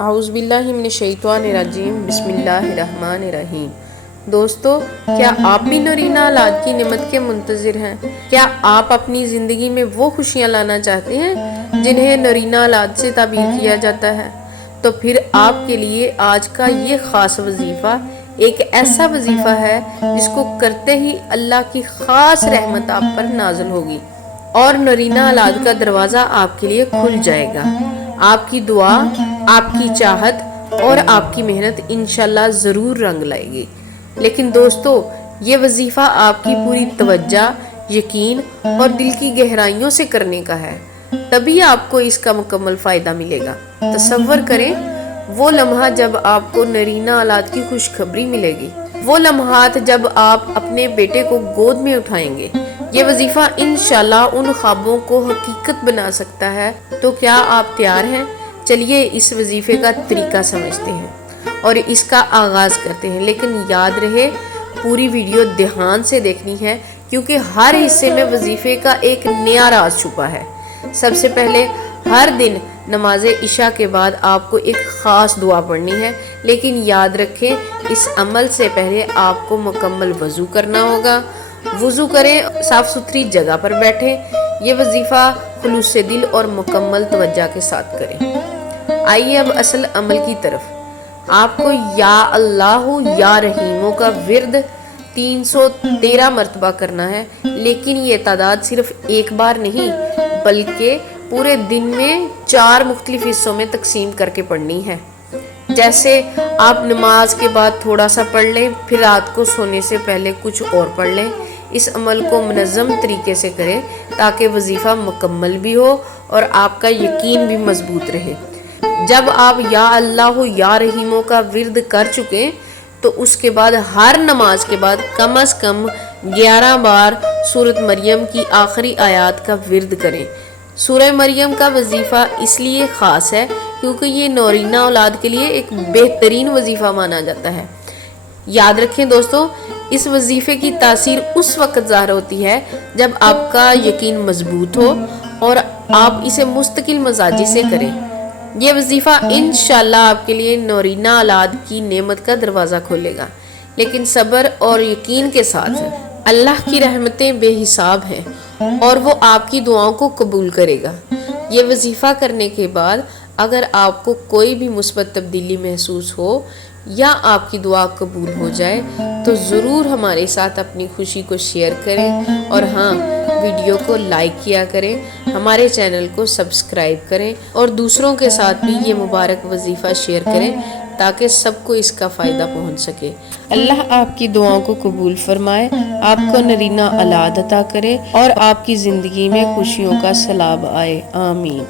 اعوذ باللہ من الشیطان الرجیم بسم اللہ الرحمن الرحیم۔ دوستو، کیا آپ بھی نرینہ اولاد کی نعمت کے منتظر ہیں؟ کیا آپ اپنی زندگی میں وہ خوشیاں لانا چاہتے ہیں جنہیں نرینہ اولاد سے تعبیر کیا جاتا ہے؟ تو پھر آپ کے لیے آج کا یہ خاص وظیفہ ایک ایسا وظیفہ ہے جس کو کرتے ہی اللہ کی خاص رحمت آپ پر نازل ہوگی اور نرینہ اولاد کا دروازہ آپ کے لیے کھل جائے گا۔ آپ کی دعا، آپ کی چاہت اور آپ کی محنت انشاءاللہ ضرور رنگ لائے گی۔ لیکن دوستو، یہ وظیفہ آپ کی پوری توجہ، یقین اور دل کی گہرائیوں سے کرنے کا ہے، تبھی آپ کو اس کا مکمل فائدہ ملے گا۔ تصور کریں وہ لمحہ جب آپ کو نرینہ اولاد کی خوشخبری ملے گی، وہ لمحات جب آپ اپنے بیٹے کو گود میں اٹھائیں گے۔ یہ وظیفہ انشاءاللہ ان خوابوں کو حقیقت بنا سکتا ہے۔ تو کیا آپ تیار ہیں؟ چلیے اس وظیفے کا طریقہ سمجھتے ہیں اور اس کا آغاز کرتے ہیں۔ لیکن یاد رہے، پوری ویڈیو دھیان سے دیکھنی ہے کیونکہ ہر حصے میں وظیفے کا ایک نیا راز چھپا ہے۔ سب سے پہلے، ہر دن نماز عشاء کے بعد آپ کو ایک خاص دعا پڑھنی ہے، لیکن یاد رکھیں اس عمل سے پہلے آپ کو مکمل وضو کرنا ہوگا۔ وضو کریں، صاف ستھری جگہ پر بیٹھیں۔ یہ وظیفہ خلوص دل اور مکمل توجہ کے ساتھ کریں۔ آئیے اب اصل عمل کی طرف۔ آپ کو یا اللہ یا رحیموں کا ورد 313 مرتبہ کرنا ہے، لیکن یہ تعداد صرف ایک بار نہیں بلکہ پورے دن میں 4 مختلف حصوں میں تقسیم کر کے پڑھنی ہے۔ جیسے آپ نماز کے بعد تھوڑا سا پڑھ لیں، پھر رات کو سونے سے پہلے کچھ اور پڑھ لیں۔ اس عمل کو منظم طریقے سے کریں تاکہ وظیفہ مکمل بھی ہو اور آپ کا یقین بھی مضبوط رہے۔ جب آپ یا اللہ یا رحیموں کا ورد کر چکے تو اس کے بعد ہر نماز کے بعد کم از کم 11 بار سورۃ مریم کی آخری آیات کا ورد کریں۔ سورہ مریم کا وظیفہ اس لیے خاص ہے کیونکہ یہ نرینہ اولاد کے لیے ایک بہترین وظیفہ مانا جاتا ہے۔ یاد رکھیں دوستو، اس وظیفے کی تاثیر اس وقت ظاہر ہوتی ہے جب آپ کا یقین مضبوط ہو اور آپ اسے مستقل مزاجی سے کریں۔ یہ وظیفہ انشاءاللہ آپ کے لیے نرینہ اولاد کی نعمت کا دروازہ کھولے گا، لیکن صبر اور یقین کے ساتھ۔ اللہ کی رحمتیں بے حساب ہیں اور وہ آپ کی دعاؤں کو قبول کرے گا۔ یہ وظیفہ کرنے کے بعد اگر آپ کو کوئی بھی مثبت تبدیلی محسوس ہو یا آپ کی دعا قبول ہو جائے تو ضرور ہمارے ساتھ اپنی خوشی کو شیئر کریں، اور ہاں، ویڈیو کو لائک کیا کریں، ہمارے چینل کو سبسکرائب کریں اور دوسروں کے ساتھ بھی یہ مبارک وظیفہ شیئر کریں تاکہ سب کو اس کا فائدہ پہنچ سکے۔ اللہ آپ کی دعاؤں کو قبول فرمائے، آپ کو نرینہ اولاد عطا کرے اور آپ کی زندگی میں خوشیوں کا سیلاب آئے۔ آمین۔